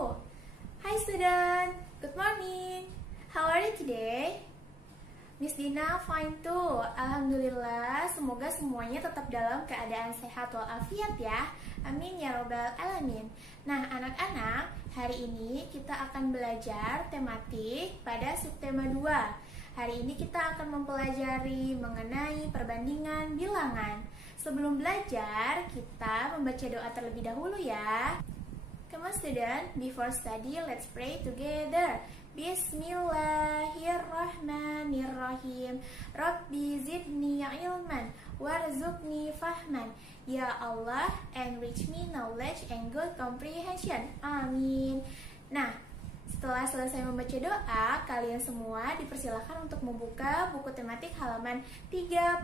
Hi student, good morning. How are you today? Miss Dina fine too. Alhamdulillah, semoga semuanya tetap dalam keadaan sehat walafiat ya. Amin ya robbal alamin. Nah anak-anak, hari ini kita akan belajar tematik pada subtema 2. Hari ini kita akan mempelajari mengenai perbandingan bilangan. Sebelum belajar, kita membaca doa terlebih dahulu ya. Come on student, before study, let's pray together. Bismillahirrahmanirrahim. Rabbi zidni ilman warzuqni fahman. Ya Allah, enrich me knowledge and good comprehension. Amin. Nah, setelah selesai membaca doa, kalian semua dipersilakan untuk membuka buku tematik halaman 33.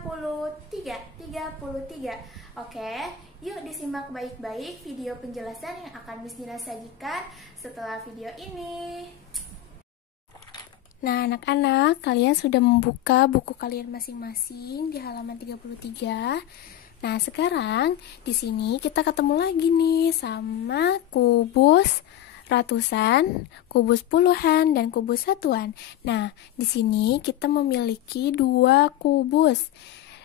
Oke, yuk disimak baik-baik video penjelasan yang akan Miss Dina sajikan setelah video ini. Nah, anak-anak, kalian sudah membuka buku kalian masing-masing di halaman 33. Nah, sekarang di sini kita ketemu lagi nih sama kubus ratusan, kubus puluhan, dan kubus satuan. Nah, di sini kita memiliki dua kubus,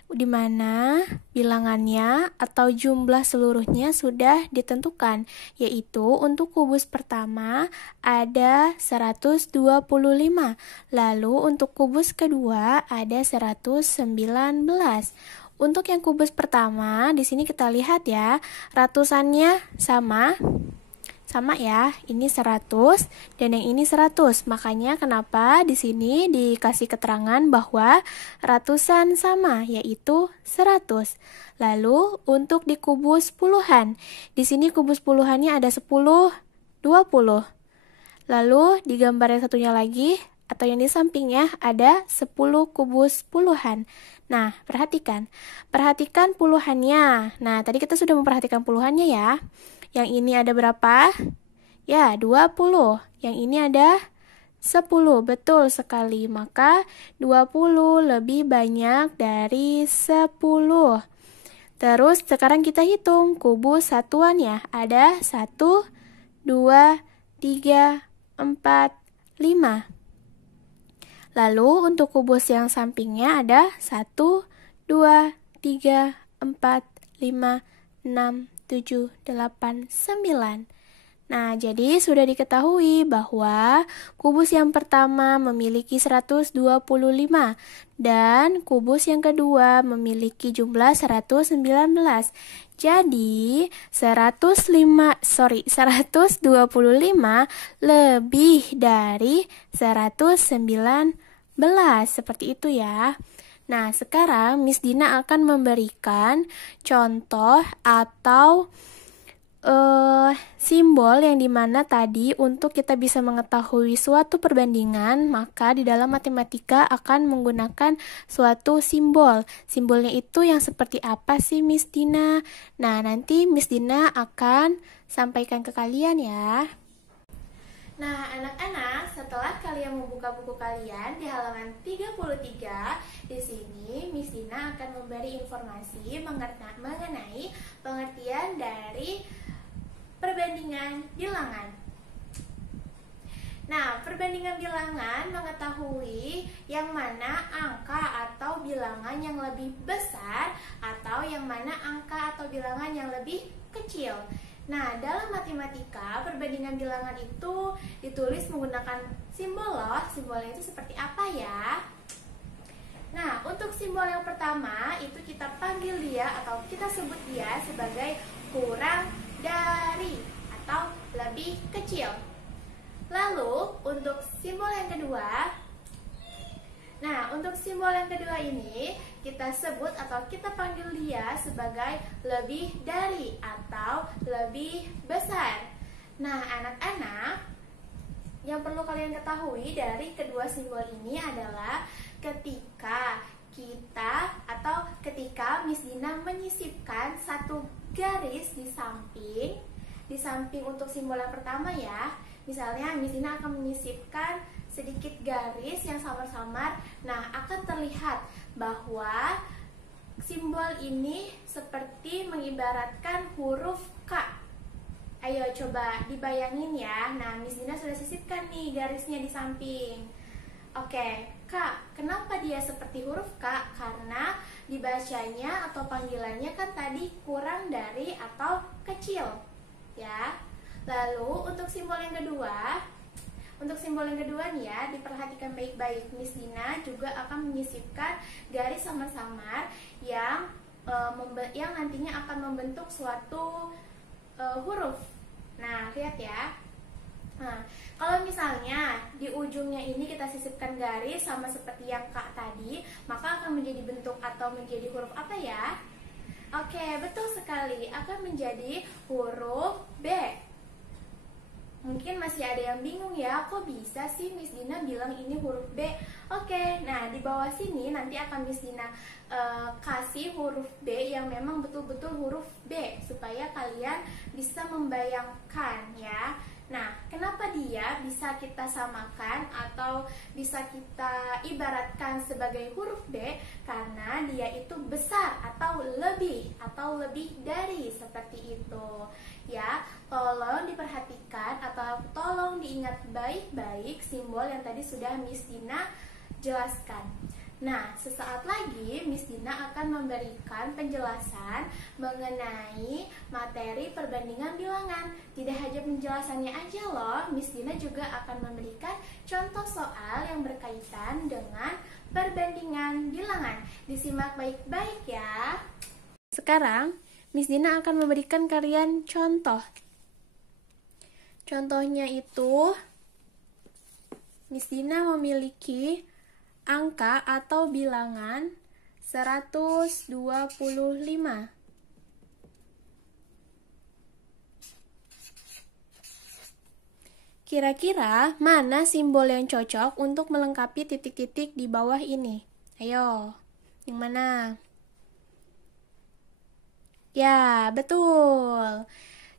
di mana bilangannya atau jumlah seluruhnya sudah ditentukan, yaitu untuk kubus pertama ada 125, lalu untuk kubus kedua ada 119. Untuk yang kubus pertama, di sini kita lihat ya, ratusannya sama ya, ini 100 dan yang ini 100. Makanya kenapa di sini dikasih keterangan bahwa ratusan sama, yaitu 100. Lalu untuk di kubus puluhan, di sini kubus puluhannya ada 10, 20. Lalu di gambar yang satunya lagi atau yang di sampingnya ada 10 kubus puluhan. Nah, perhatikan puluhannya. Nah, tadi kita sudah memperhatikan puluhannya ya. Yang ini ada berapa? Ya, 20. Yang ini ada 10. Betul sekali. Maka 20 lebih banyak dari 10. Terus sekarang kita hitung kubus satuan ya. Ada 1, 2, 3, 4, 5. Lalu untuk kubus yang sampingnya ada 1, 2, 3, 4, 5, 6, 7, 8, 9. Nah, jadi sudah diketahui bahwa kubus yang pertama memiliki 125 dan kubus yang kedua memiliki jumlah 119. Jadi, 125 lebih dari 119. Seperti itu ya. Nah, sekarang Miss Dina akan memberikan contoh atau simbol yang dimana tadi untuk kita bisa mengetahui suatu perbandingan, maka di dalam matematika akan menggunakan suatu simbol. Simbolnya itu yang seperti apa sih Miss Dina? Nah, nanti Miss Dina akan sampaikan ke kalian ya. Nah, anak-anak, setelah kalian membuka buku kalian di halaman 33, di sini Miss Dina akan memberi informasi mengenai pengertian dari perbandingan bilangan. Nah, perbandingan bilangan mengetahui yang mana angka atau bilangan yang lebih besar atau yang mana angka atau bilangan yang lebih kecil. Nah, dalam matematika, perbandingan bilangan itu ditulis menggunakan simbol loh. Simbolnya itu seperti apa ya? Nah, untuk simbol yang pertama, itu kita panggil dia atau kita sebut dia sebagai kurang dari atau lebih kecil. Lalu, untuk simbol yang kedua, ini kita sebut atau kita panggil dia sebagai lebih dari atau lebih besar. Nah, anak-anak, yang perlu kalian ketahui dari kedua simbol ini adalah ketika Miss Dina menyisipkan satu garis di samping untuk simbol yang pertama ya. Misalnya Miss Dina akan menyisipkan sedikit garis yang samar-samar. Nah, akan terlihat bahwa simbol ini seperti mengibaratkan huruf K. Ayo coba dibayangin ya. Nah, Miss Dina sudah sisipkan nih garisnya di samping. Oke, Kak, kenapa dia seperti huruf K? Karena dibacanya atau panggilannya kan tadi kurang dari atau kecil, ya. Lalu untuk simbol yang kedua nih ya, diperhatikan baik-baik. Miss Dina juga akan menyisipkan garis samar-samar yang nantinya akan membentuk suatu huruf. Nah, lihat ya. Nah, kalau misalnya di ujungnya ini kita sisipkan garis sama seperti yang Kak tadi, maka akan menjadi bentuk atau menjadi huruf apa ya? Oke, betul sekali. Akan menjadi huruf B. Mungkin masih ada yang bingung ya, kok bisa sih Miss Dina bilang ini huruf B? Oke, nah di bawah sini nanti akan Miss Dina kasih huruf B yang memang betul-betul huruf B, supaya kalian bisa membayangkan ya. Nah, kenapa dia bisa kita samakan atau bisa kita ibaratkan sebagai huruf B? Karena dia itu besar atau lebih dari, seperti itu. Ya, tolong diperhatikan atau tolong diingat baik-baik simbol yang tadi sudah Miss Dina jelaskan. Nah, sesaat lagi Miss Dina akan memberikan penjelasan mengenai materi perbandingan bilangan. Tidak hanya penjelasannya aja loh, Miss Dina juga akan memberikan contoh soal yang berkaitan dengan perbandingan bilangan. Disimak baik-baik ya. Sekarang, Miss Dina akan memberikan kalian contoh. Contohnya itu, Miss Dina memiliki angka atau bilangan 125. Kira-kira mana simbol yang cocok untuk melengkapi titik-titik di bawah ini? Ayo, yang mana? Ya, betul.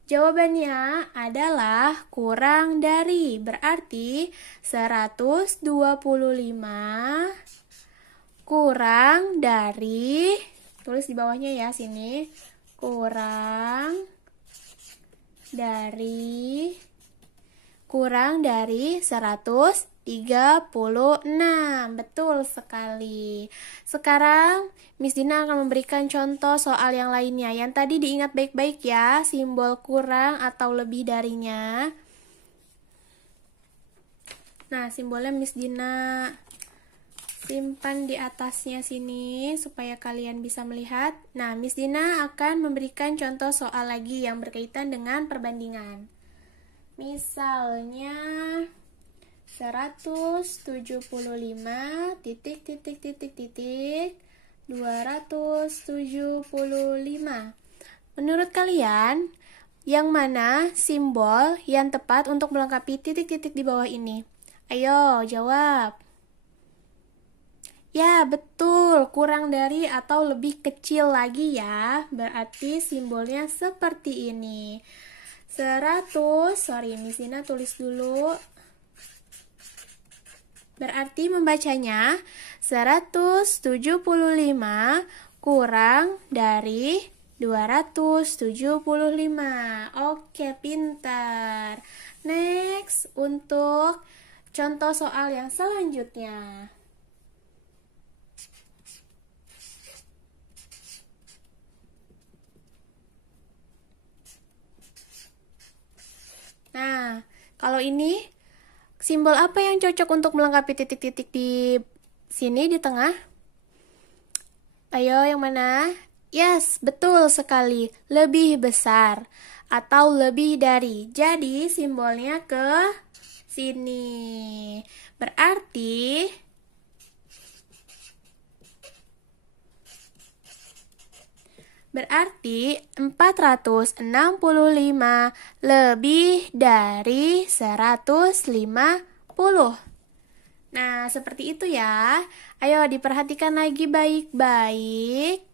Jawabannya adalah kurang dari, berarti 125 kurang dari, tulis di bawahnya ya sini, kurang dari 136. Betul sekali. Sekarang Miss Dina akan memberikan contoh soal yang lainnya. Yang tadi diingat baik-baik ya, simbol kurang atau lebih darinya. Nah, simbolnya Miss Dina simpan di atasnya sini supaya kalian bisa melihat. Nah, Miss Dina akan memberikan contoh soal lagi yang berkaitan dengan perbandingan. Misalnya 175 275. Menurut kalian, yang mana simbol yang tepat untuk melengkapi titik-titik di bawah ini? Ayo, jawab. Ya, betul. Kurang dari atau lebih kecil lagi ya. Berarti simbolnya seperti ini. 100, Miss Dina tulis dulu. Berarti membacanya 175 kurang dari 275. Oke, pintar. Next, untuk contoh soal yang selanjutnya. Nah, kalau ini simbol apa yang cocok untuk melengkapi titik-titik di sini di tengah? Ayo, yang mana? Yes, betul sekali. Lebih besar atau lebih dari. Jadi, simbolnya ke sini. Berarti 465 lebih dari 150. Nah, seperti itu ya. Ayo diperhatikan lagi baik-baik.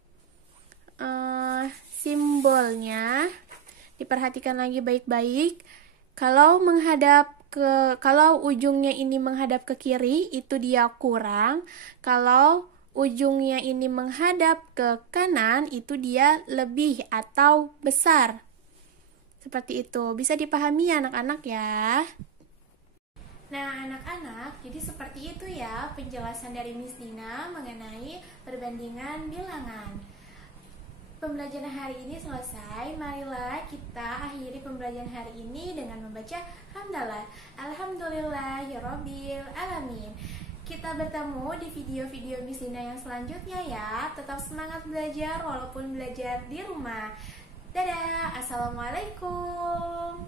Simbolnya diperhatikan lagi baik-baik. Kalau ujungnya ini menghadap ke kiri, itu dia kurang. Kalau ujungnya ini menghadap ke kanan, itu dia lebih atau besar. Seperti itu, bisa dipahami ya anak-anak ya. Nah anak-anak, jadi seperti itu ya penjelasan dari Miss Dina mengenai perbandingan bilangan. Pembelajaran hari ini selesai. Marilah kita akhiri pembelajaran hari ini dengan membaca hamdalah. Alhamdulillahirabbil alamin. Kita bertemu di video-video Miss Dina yang selanjutnya ya. Tetap semangat belajar walaupun belajar di rumah. Dadah, assalamualaikum.